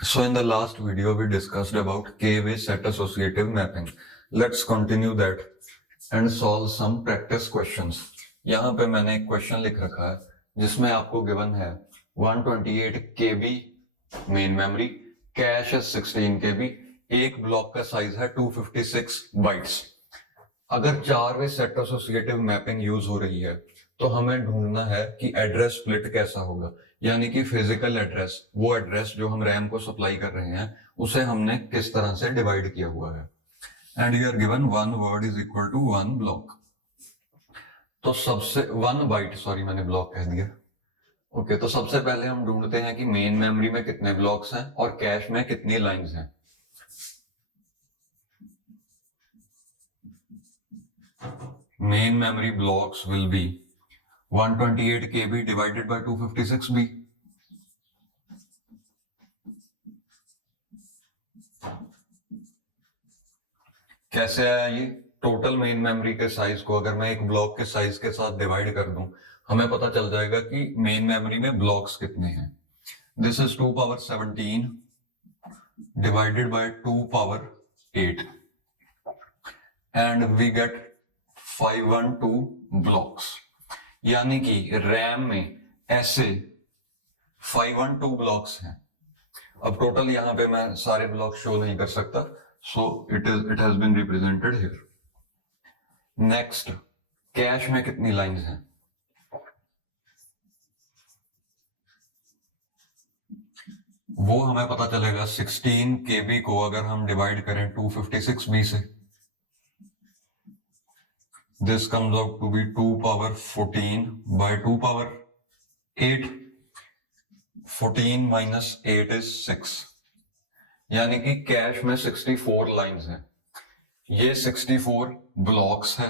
So in the last video, we discussed about K-based set associative mapping. Let's continue that and solve some practice questions. यहाँ पे मैंने एक question लिख रखा है जिसमें आपको गिवन है 128 KB मेन मेमोरी, कैश है 16 KB, एक ब्लॉक का साइज है 256 बाइट्स। अगर 4 वे सेट एसोसिएटिव मैपिंग यूज हो रही है तो हमें ढूंढना है कि एड्रेस स्प्लिट कैसा होगा, यानी कि फिजिकल एड्रेस, वो एड्रेस जो हम रैम को सप्लाई कर रहे हैं उसे हमने किस तरह से डिवाइड किया हुआ है। And you are given 1 word is equal to 1 block. तो सबसे 1 बाइट, सॉरी मैंने ब्लॉक कह दिया। ओके, तो सबसे पहले हम ढूंढते हैं कि मेन मेमोरी में कितने ब्लॉक्स हैं और कैश में कितनी लाइंस हैं। Main memory blocks will be 128 KB divided by 256 B. कैसे आया ये? टोटल मेन मेमोरी के साइज को अगर मैं एक ब्लॉक के साइज के साथ डिवाइड कर दूं, हमें पता चल जाएगा कि मेन मेमोरी में ब्लॉक्स कितने हैं। This is 2 power 17 divided by 2 power 8 and we get 512 blocks, यानी कि रैम में ऐसे 512 ब्लॉक्स हैं। अब टोटल यहां पे मैं सारे ब्लॉक शो नहीं कर सकता, so it has been represented here. Next, cache में कितनी लाइंस हैं? वो हमें पता चलेगा 16 KB को अगर हम डिवाइड करें 256 B से। This comes out to be 2 power 14 by 2 power 8. 14 minus 8 is 6, यानी कि कैश में 64 लाइंस हैं। ये 64 ब्लॉक्स है,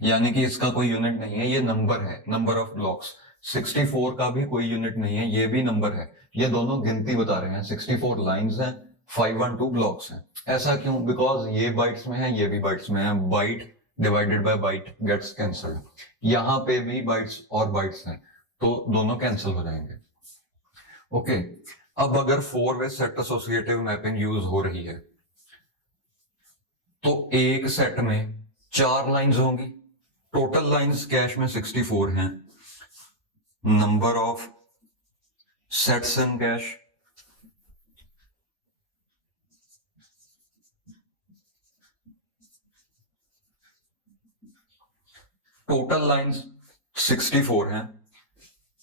यानी कि इसका कोई यूनिट नहीं है, ये नंबर है, नंबर ऑफ ब्लॉक्स। 64 का भी कोई यूनिट नहीं है, ये भी नंबर है। ये दोनों गिनती बता रहे हैं। 64 लाइंस हैं, 512 ब्लॉक्स हैं। ऐसा क्यों? बिकॉज ये बाइट्स में है, ये भी बाइट्स में है। Byte divided by byte gets cancelled. यहां पे भी बाइट्स और बाइट्स हैं, तो दोनों कैंसिल हो जाएंगे। ओके, अब अगर 4 वे सेट एसोसिएटिव मैपिंग यूज हो रही है तो एक सेट में 4 लाइंस होंगी। टोटल लाइंस कैश में 64 हैं। Number of sets in cash total lines 64 हैं।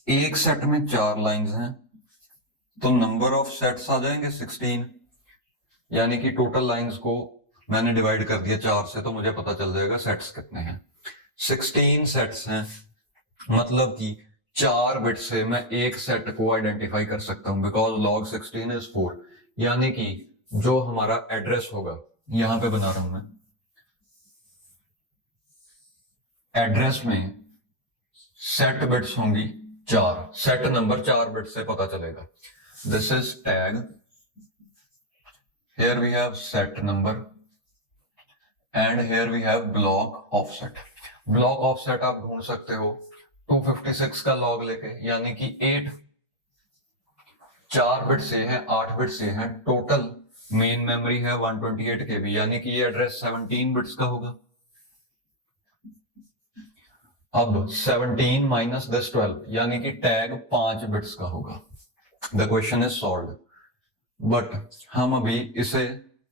एक सेट में 4 लाइंस हैं, तो नंबर ऑफ सेट्स आ जाएंगे 16, यानी कि टोटल लाइंस को मैंने डिवाइड कर दिया 4 से, तो मुझे पता चल जाएगा सेट्स कितने हैं। 16 सेट्स हैं, मतलब कि 4 बिट से मैं एक सेट को आइडेंटिफाई कर सकता हूं, बिकॉज log 16 इज 4, यानी कि जो हमारा एड्रेस होगा, यहां पे बना रहा हूं मैं, एड्रेस में सेट बिट्स होंगी 4, सेट नंबर 4 बिट से पता चलेगा। This is tag, here we have set number and here we have block offset. Block offset आप ढूंढ सकते हो 256 का लॉग लेके, यानी कि 8 4 बिट से है, 8 बिट से है। टोटल मेन मेमोरी है 128 KB, यानी कि ये एड्रेस 17 बिट्स का होगा। अब 17 माइनस दिस 12, यानी कि टैग 5 बिट्स का होगा। The question is solved, but हम अभी इसे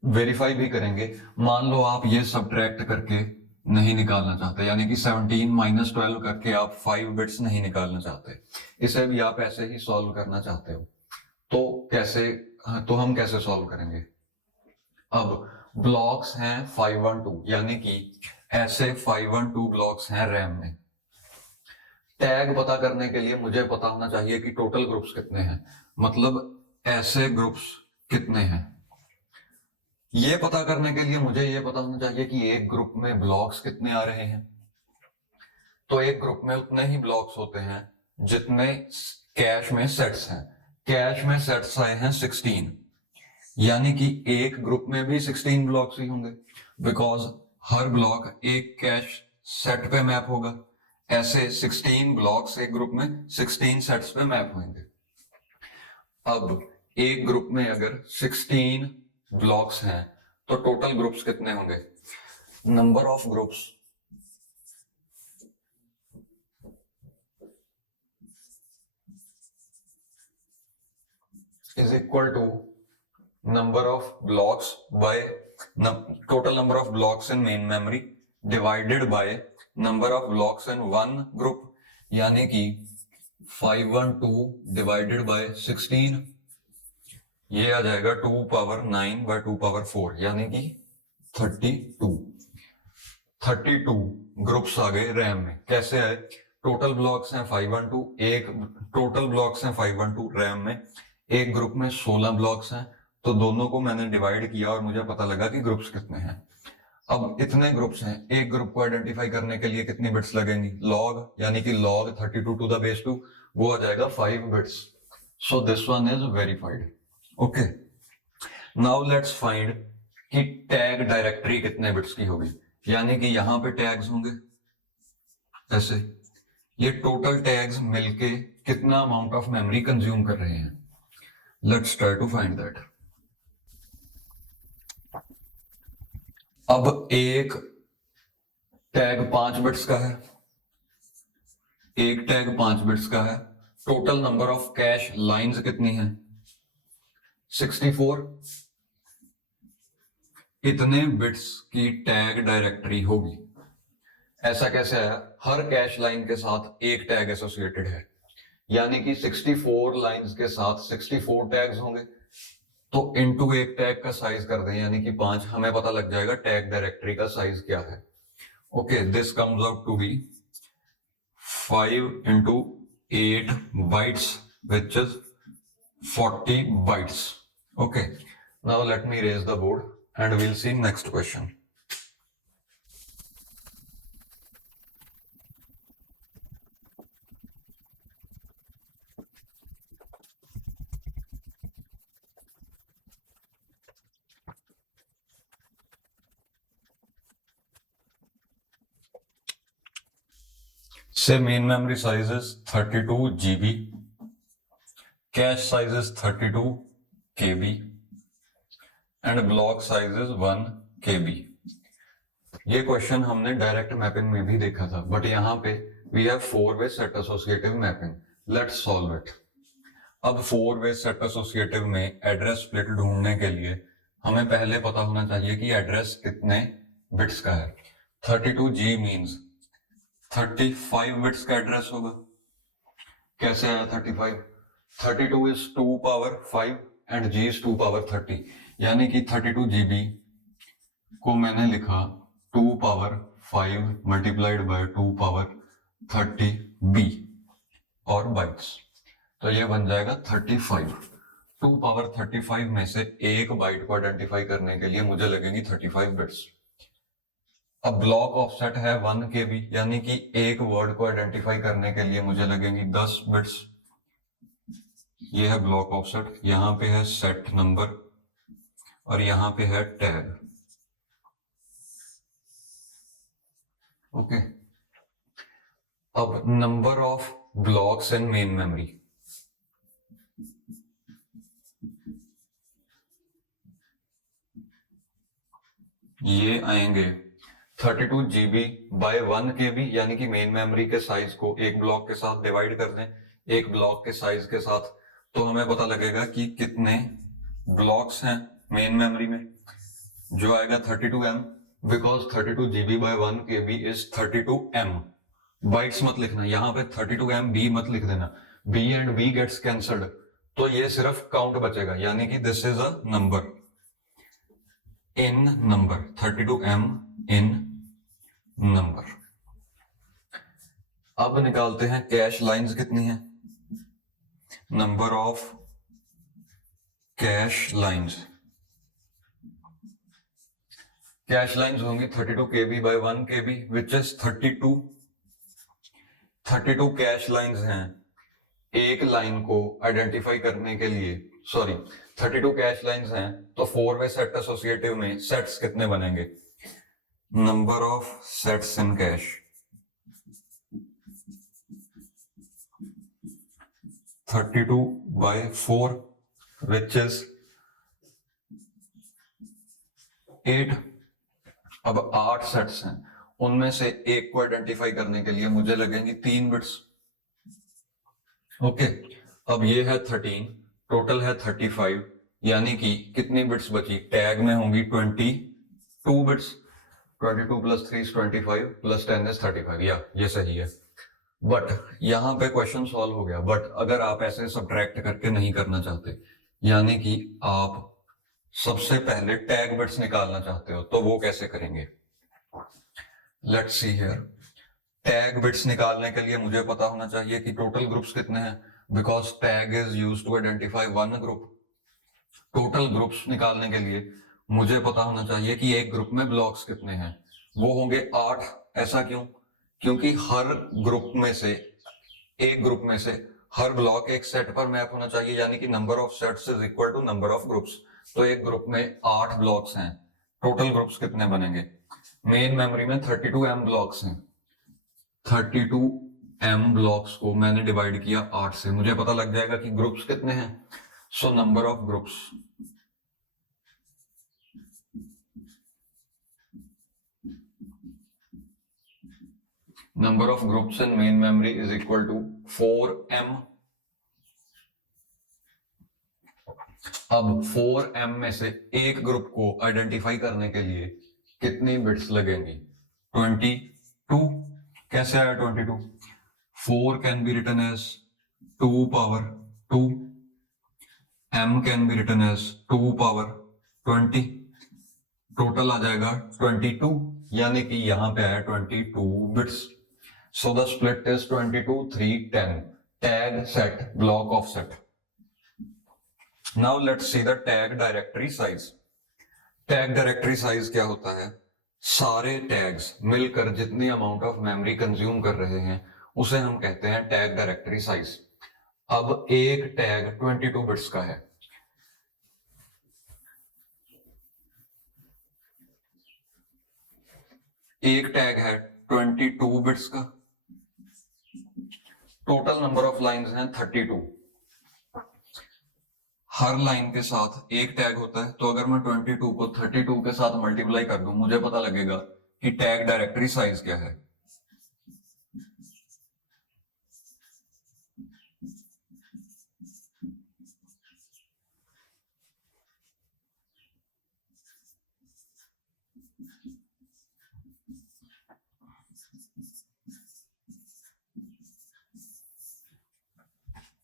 वेरीफाई भी करेंगे। मान लो आप ये सब्ट्रैक्ट करके नहीं निकालना चाहते, यानी कि 17 माइनस 12 करके आप 5 बिट्स नहीं निकालना चाहते, इसे भी आप ऐसे ही सॉल्व करना चाहते हो, तो कैसे? तो हम कैसे सॉल्व करेंगे? अब ब्लॉक्स हैं 512, यानी कि ऐसे 512 ब्लॉक्स हैं रैम में। टैग पता करने के लिए मुझे पता होना चाहिए कि टोटल ग्रुप्स कितने हैं, मतलब ऐसे ग्रुप्स कितने हैं। ये पता करने के लिए मुझे ये पता होना चाहिए कि एक ग्रुप में ब्लॉक्स कितने आ रहे हैं। तो एक ग्रुप में उतने ही ब्लॉक्स होते हैं जितने कैश में सेट्स हैं। कैश में सेट्स आए हैं 16, यानी कि एक ग्रुप में भी 16 ब्लॉक्स ही होंगे, बिकॉज हर ब्लॉक एक कैश सेट पे मैप होगा। ऐसे 16 ब्लॉक्स एक ग्रुप में 16 सेट्स पे मैप होंगे। अब एक ग्रुप में अगर 16 ब्लॉक्स हैं तो टोटल ग्रुप्स कितने होंगे? Number of groups is equal to number of blocks by total number of blocks in main memory divided by number of blocks in one group, यानी कि 512 divided by 16, ये आ जाएगा 2 पावर 9 by 2 पावर 4 यानी कि 32 groups आ गए RAM में। कैसे है? टोटल ब्लॉक्स हैं 512, एक टोटल ब्लॉक्स हैं 512 रैम में, एक ग्रुप में 16 ब्लॉक्स हैं, तो दोनों को मैंने डिवाइड किया और मुझे पता लगा कि ग्रुप्स कितने हैं। अब इतने ग्रुप्स हैं, एक ग्रुप को आइडेंटिफाई करने के लिए कितनी बिट्स लगेंगी? लॉग, यानी कि लॉग 32 टू द बेस 2, वो आ जाएगा 5 bits. So this one is verified. Okay, now let's find कि टैग डायरेक्टरी कितने बिट्स की होगी, यानी कि यहां पे टैग्स होंगे ऐसे, ये टोटल टैग्स मिलके कितना अमाउंट ऑफ मेमोरी कंज्यूम कर रहे हैं। Let's try to find that. अब एक टैग 5 बिट्स का है, एक टैग 5 बिट्स का है, total number of cache lines कितनी है? 64। इतने बिट्स की टैग डायरेक्टरी होगी। ऐसा कैसे है? हर कैश लाइन के साथ एक टैग एसोसिएटेड है, यानी कि 64 लाइंस के साथ 64 टैग्स होंगे, तो इनटू एक टैग का साइज कर दें, यानी कि 5, हमें पता लग जाएगा टैग डायरेक्टरी का साइज क्या है। Okay, this comes out to be 5 into 8 bytes, which is 40 bytes. Okay, now let me raise the board and we'll see next question. Say main memory size is 32 GB, cache size is 32 KB, and block size is 1 KB. ये question हमने direct mapping में भी देखा था, but यहाँ पे we have 4-वे set associative mapping. Let's solve it. अब 4-वे सेट एसोसिएटिव में एड्रेस स्प्लिट ढूंढने के लिए हमें पहले पता होना चाहिए कि एड्रेस कितने बिट्स का है। 32G मीन्स 35 बिट्स का एड्रेस होगा। कैसे आया 35? 32 is 2 power 5 and G is 2 power 30, यानी कि 32 GB को मैंने लिखा 2 power 5 multiplied by 2 power 30 B और बाइट्स, तो ये बन जाएगा 35। 2 पावर 35 में से एक बाइट को आइडेंटिफाई करने के लिए मुझे लगेंगी 35 बिट्स। अब ब्लॉक ऑफसेट है 1 KB, यानी कि एक वर्ड को आइडेंटिफाई करने के लिए मुझे लगेंगी 10 बिट्स। ये है ब्लॉक ऑफसेट, यहां पे है सेट नंबर और यहां पे है टैग। ओके, अब number of blocks in main memory, ये आएंगे 32 GB बाय 1 KB, यानी कि मेन मेमोरी के साइज को एक ब्लॉक के साथ डिवाइड कर दें एक ब्लॉक के साइज के साथ, तो हमें पता लगेगा कि कितने ब्लॉक्स हैं मेन मेमोरी में, जो आएगा 32M, because 32 GB by 1 KB is 32M। Bytes मत लिखना, यहां पे 32M B मत लिख देना, B and B gets cancelled, तो ये सिर्फ काउंट बचेगा, यानी कि this is a number in number, 32M in number. अब निकालते हैं कैश लाइंस कितनी है। Number of cache lines, cache lines होंगी 32 KB by 1 KB which is 32। 32 cache lines हैं। एक लाइन को आइडेंटिफाई करने के लिए, 32 कैश लाइंस हैं, तो 4-वे सेट एसोसिएटिव में सेट्स कितने बनेंगे? Number of sets in cache, 32 by 4 which is 8। अब 8 सेट्स हैं, उनमें से एक को आइडेंटिफाई करने के लिए मुझे लगेंगी 3 बिट्स। ओके, अब ये है 13, टोटल है 35, यानी कि कितनी बिट्स बची? टैग में होंगी 22 bits. 22 plus 3 is 25 plus 10 is 35। या ये सही है। बट यहां पे क्वेश्चन सॉल्व हो गया। बट अगर आप ऐसे सब्ट्रैक्ट करके नहीं करना चाहते, यानी कि आप सबसे पहले टैग बिट्स निकालना चाहते हो, तो वो कैसे करेंगे? Let's see here. Tag bits निकालने के लिए मुझे पता होना चाहिए कि टोटल ग्रुप्स कितने हैं, because tag is used to identify one group. Total groups निकालने के लिए मुझे पता होना चाहिए कि एक ग्रुप में ब्लॉक्स कितने हैं। वो होंगे 8। ऐसा क्यों? क्योंकि हर ग्रुप में से, एक ग्रुप में से हर ब्लॉक एक सेट पर मैप होना चाहिए, यानी कि number of sets is equal to number of groups. तो एक ग्रुप में 8 ब्लॉक्स हैं। टोटल ग्रुप्स कितने बनेंगे? मेन मेमोरी में 32 ब्लॉक्स हैं। 32 ब्लॉक्स को मैंने डिवाइड किया 8 से, मुझे पता लग जाएगा कि ग्रुप्स कितने हैं। So number of groups, number of groups in main memory is equal to 4m। अब 4m में से एक ग्रुप को आइडेंटिफाई करने के लिए कितनी बिट्स लगेंगी? 22। कैसे आया 22? 4 can be written as 2 power 2, m can be written as 2 power 20। Total आ जाएगा 22, यानी कि यहां पे आया 22 bits. So the split is 22, 3, 10. Tag set, block of set. Now let's see the tag directory size. Tag directory size क्या होता है? सारे टैग्स मिलकर जितनी अमाउंट ऑफ मेमोरी कंज्यूम कर रहे हैं उसे हम कहते हैं टैग डायरेक्टरी साइज। अब एक टैग 22 बिट्स का है। एक टैग है 22 बिट्स का। टोटल नंबर ऑफ लाइंस हैं 32। हर लाइन के साथ एक टैग होता है, तो अगर मैं 22 को 32 के साथ मल्टीप्लाई कर दूं, मुझे पता लगेगा कि टैग डायरेक्टरी साइज क्या है।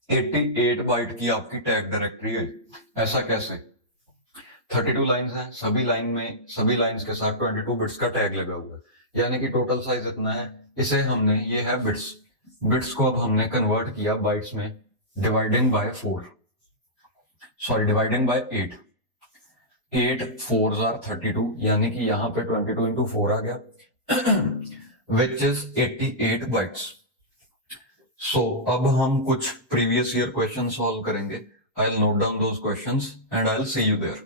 एट्टी 8 बाइट की आपकी टैग डायरेक्टरी है। ऐसा कैसे? 32 लाइंस हैं, सभी लाइंस के साथ 22 बिट्स का टैग लगा हुआ है, यानी कि टोटल साइज इतना है। इसे हमने, ये है बिट्स को अब हमने कन्वर्ट किया बाइट्स में, डिवाइडिंग बाय 8। 8 4s are 32, यानी कि यहां पे 22 इंटू 4 आ गया, विच इज 88 बाइट्स। सो अब हम कुछ प्रीवियस ईयर क्वेश्चन सॉल्व करेंगे। I will note down those questions and I will see you there.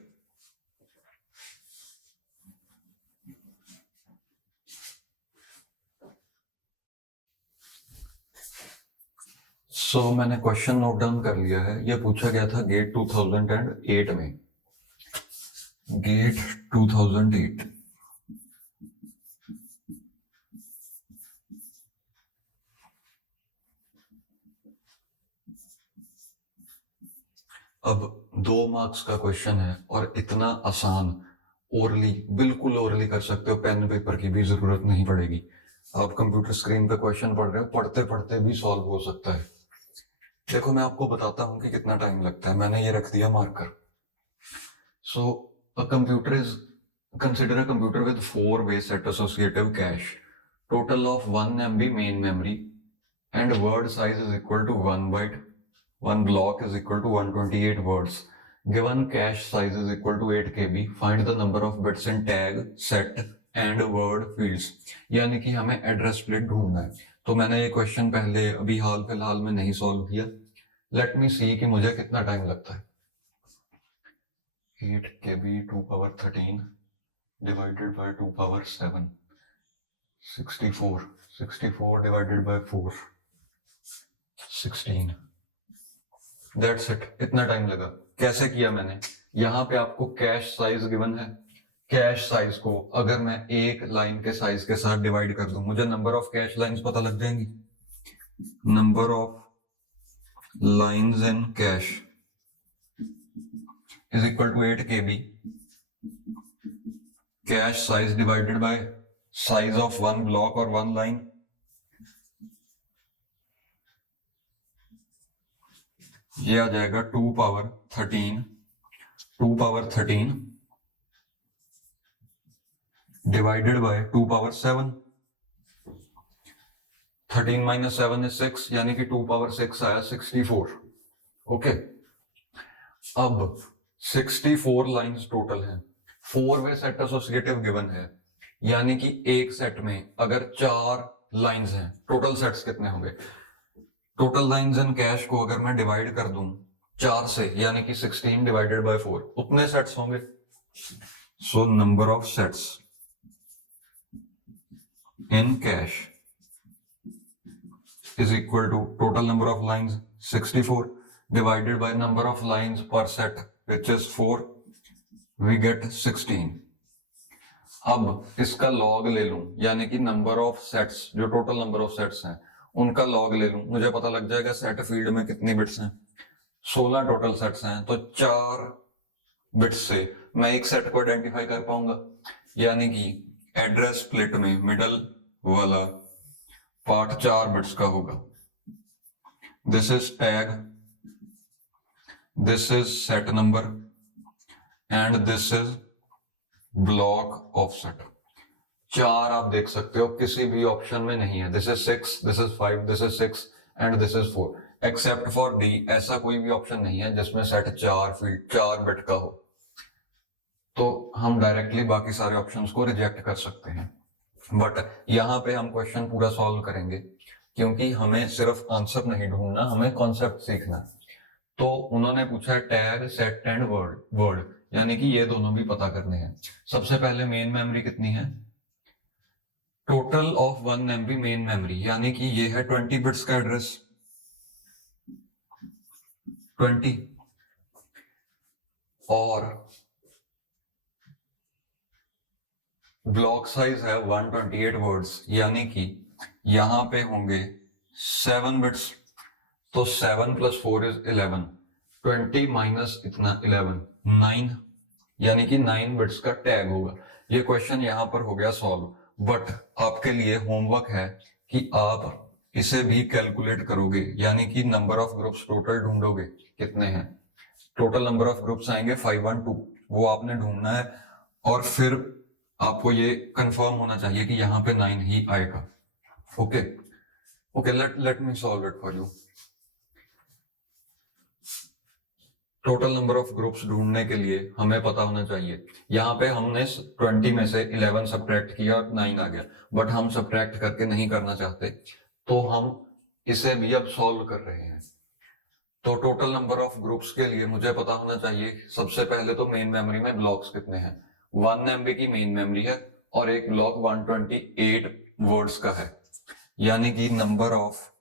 So मैंने क्वेश्चन नोट डाउन कर लिया है। ये पूछा गया था गेट 2008 में। गेट 2008। अब 2 मार्क्स का क्वेश्चन है और इतना आसान, ओरली, बिल्कुल ओरली कर सकते हो, पेन पेपर की भी जरूरत नहीं पड़ेगी। आप कंप्यूटर स्क्रीन पे क्वेश्चन पढ़ रहे हो, पढ़ते पढ़ते भी सॉल्व हो सकता है। देखो मैं आपको बताता हूं कि कितना टाइम लगता है। मैंने ये रख दिया marker. So a computer is, consider a computer with 4 base set associative cache, total of 1 MB main memory, and word size is equal to 1 byte. One block is equal to 128 words. Given cache size is equal to 8 KB, find the number of bits in tag, set and word fields. यानी कि हमें address split ढूंढना है। तो मैंने ये question पहले अभी हाल फिलहाल में नहीं सॉल्व किया। लेट मी सी कि मुझे कितना टाइम लगता है। 8 KB 2 power 13 divided by 2 power 7, 64 divided by 4, 16। That's it। इतना टाइम लगा। कैसे किया मैंने, यहाँ पे आपको कैश साइज गिवन है, कैश साइज को अगर मैं एक लाइन के साइज के साथ डिवाइड कर दूं, मुझे नंबर ऑफ कैश लाइंस पता लग जाएंगी। Number of lines in cache is equal to 8 KB cache size divided by size of one block और वन लाइन। ये आ जाएगा 2 power 13 divided by 2 power 7। 13 minus 7 is 6, यानी कि 2 पावर 6 आया 64। ओके, अब 64 लाइंस टोटल है, 4 वे सेट एसोसिएटिव गिवन है, यानी कि एक सेट में अगर 4 लाइंस हैं, टोटल सेट्स कितने होंगे? टोटल लाइंस इन कैश को अगर मैं डिवाइड कर दूं 4 से, यानी कि 16 डिवाइडेड बाय 4, उतने सेट्स होंगे। सो number of sets in cash is equal to total number of lines 64 divided by number of lines per set which is 4, we get 16। अब इसका लॉग ले लूं, यानी कि नंबर ऑफ सेट्स, जो टोटल नंबर ऑफ सेट्स हैं उनका log ले लूं, मुझे पता लग जाएगा सेट फील्ड में कितनी बिट्स हैं। 16 टोटल सेट्स हैं, तो 4 बिट्स से मैं एक सेट को आइडेंटिफाई कर पाऊंगा, यानी कि एड्रेस स्प्लिट में मिडल वाला पार्ट 4 बिट्स का होगा। This is tag, this is set number and this is block offset. 4 आप देख सकते हो किसी भी ऑप्शन में नहीं है। This is 6, this is 5, this is 6 and this is 4, except for D. ऐसा कोई भी ऑप्शन नहीं है जिसमें सेट 4 बिट का हो, तो हम डायरेक्टली बाकी सारे ऑप्शंस को रिजेक्ट कर सकते हैं। बट यहाँ पे हम क्वेश्चन पूरा सॉल्व करेंगे, क्योंकि हमें सिर्फ आंसर नहीं ढूंढना, हमें कॉन्सेप्ट सीखना। तो उन्होंने पूछा टैग, सेट एंड वर्ड, यानी कि ये दोनों भी पता करने हैं। सबसे पहले मेन मेमोरी कितनी है? Total of 1 MB main memory, यानी कि ये है 20 बिट्स का एड्रेस, 20, और ब्लॉक साइज है 128 वर्ड्स, यानी कि यहां पे होंगे 7 बिट्स, तो 7 + 4 = 11, 20 माइनस इतना 11, 9, यानी कि 9 बिट्स का टैग होगा। ये क्वेश्चन यहां पर हो गया सॉल्व, बट आपके लिए होमवर्क है कि आप इसे भी कैलकुलेट करोगे, यानी कि नंबर ऑफ ग्रुप्स टोटल ढूंढोगे कितने हैं। टोटल नंबर ऑफ ग्रुप्स आएंगे 512, वो आपने ढूंढना है, और फिर आपको ये कंफर्म होना चाहिए कि यहाँ पे 9 ही आएगा। Okay, let me solve it for you. Total number of groups ढूंढने के लिए हमें पता होना चाहिए, यहाँ पे हमने 20 में से 11 सब्ट्रैक्ट किया और 9 आ गया, बट हम सब्ट्रैक्ट करके नहीं करना चाहते, तो हम इसे भी अब सॉल्व कर रहे हैं। तो टोटल नंबर ऑफ ग्रुप्स के लिए मुझे पता होना चाहिए सबसे पहले तो मेन मेमोरी में ब्लॉक्स कितने हैं। 1 MB की मेन मेमोरी है और एक ब्लॉक 128 वर्ड्स का है, यानी कि number of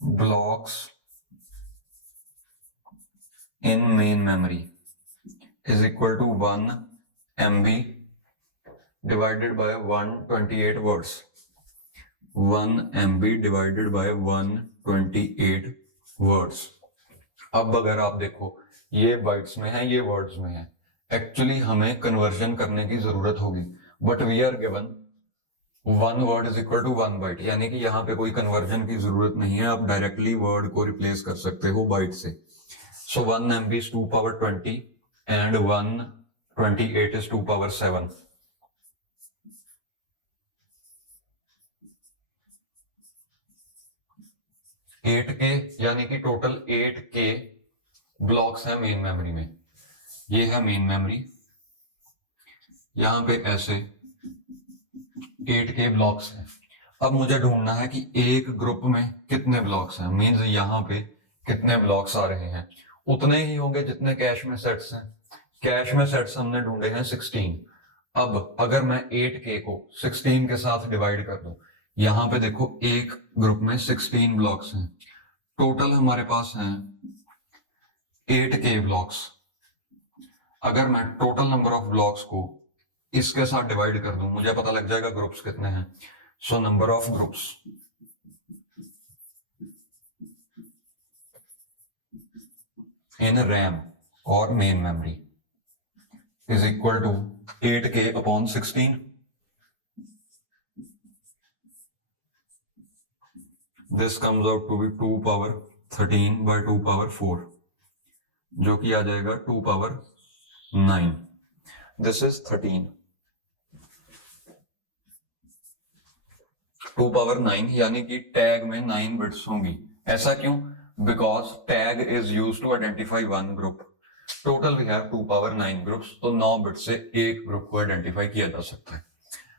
blocks in main memory is equal to 1 MB divided by 128 words. 1 MB divided by 128 words. अब अगर आप देखो, ये बाइट्स में है, ये वर्ड्स में है, एक्चुअली हमें कन्वर्जन करने की जरूरत होगी, but we are given 1 word is equal to 1 byte, यानी कि यहाँ पे कोई कन्वर्जन की जरूरत नहीं है, आप डायरेक्टली वर्ड को रिप्लेस कर सकते हो बाइट से। सो 1 MB is 2 power 20 and 128 is 2 power 7। Eight के, यानी कि टोटल 8K ब्लॉक्स हैं मेन मेमोरी में। ये है मेन मेमोरी, यहां पे ऐसे 8K ब्लॉक्स हैं। अब मुझे ढूंढना है कि एक ग्रुप में कितने ब्लॉक्स हैं, मींस यहां पे कितने ब्लॉक्स आ रहे हैं। उतने ही होंगे जितने कैश में सेट्स हैं। कैश में सेट्स हमने ढूंढे हैं 16। अब अगर मैं 8K को 16 के साथ डिवाइड कर दूं, यहां पे देखो एक ग्रुप में 16 ब्लॉक्स हैं, टोटल हमारे पास हैं 8K ब्लॉक्स, अगर मैं टोटल नंबर ऑफ ब्लॉक्स को इसके साथ डिवाइड कर दूं, मुझे पता लग जाएगा ग्रुप्स कितने हैं. So number of groups in RAM और main memory is equal to 8K upon 16. This comes out to be 2 power 13 by 2 power 4, जो कि आ जाएगा 2 power 9. This is 13. 2 power 9 यानी कि टैग में 9 बिट्स होंगी. ऐसा क्यों? Because tag is used to identify one group. Total we have 2 power 9 groups, तो 9 बिट से एक ग्रुप को आइडेंटिफाई किया जा सकता है.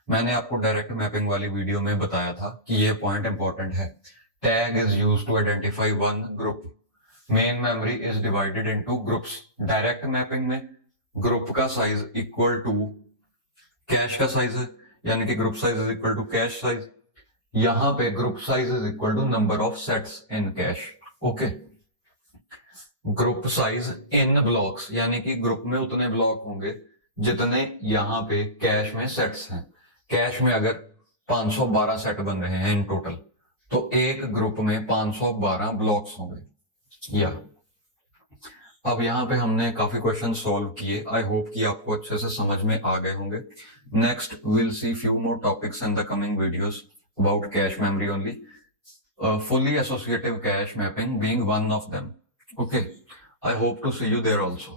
मैंने आपको डायरेक्ट मैपिंग वाली वीडियो में बताया था कि ये पॉइंट इंपॉर्टेंट है. Tag is used to identify one group. Main memory is divided into groups. Direct mapping में ग्रुप का साइज इक्वल टू कैश का साइज है, यानी कि group size is equal to cache size. यहां पे group size is equal to number of sets in cache. Okay, group size in blocks यानी कि ग्रुप में उतने ब्लॉक होंगे जितने यहां पे कैश में सेट्स हैं. कैश में अगर 512 सेट बन रहे हैं इन टोटल, तो एक ग्रुप में 512 ब्लॉक्स होंगे. या अब यहां पे हमने काफी क्वेश्चन सॉल्व किए. आई होप कि आपको अच्छे से समझ में आ गए होंगे. Next will see few more topics in the coming videos about cache memory only. Fully associative cache mapping being one of them. Okay, I hope to see you there also.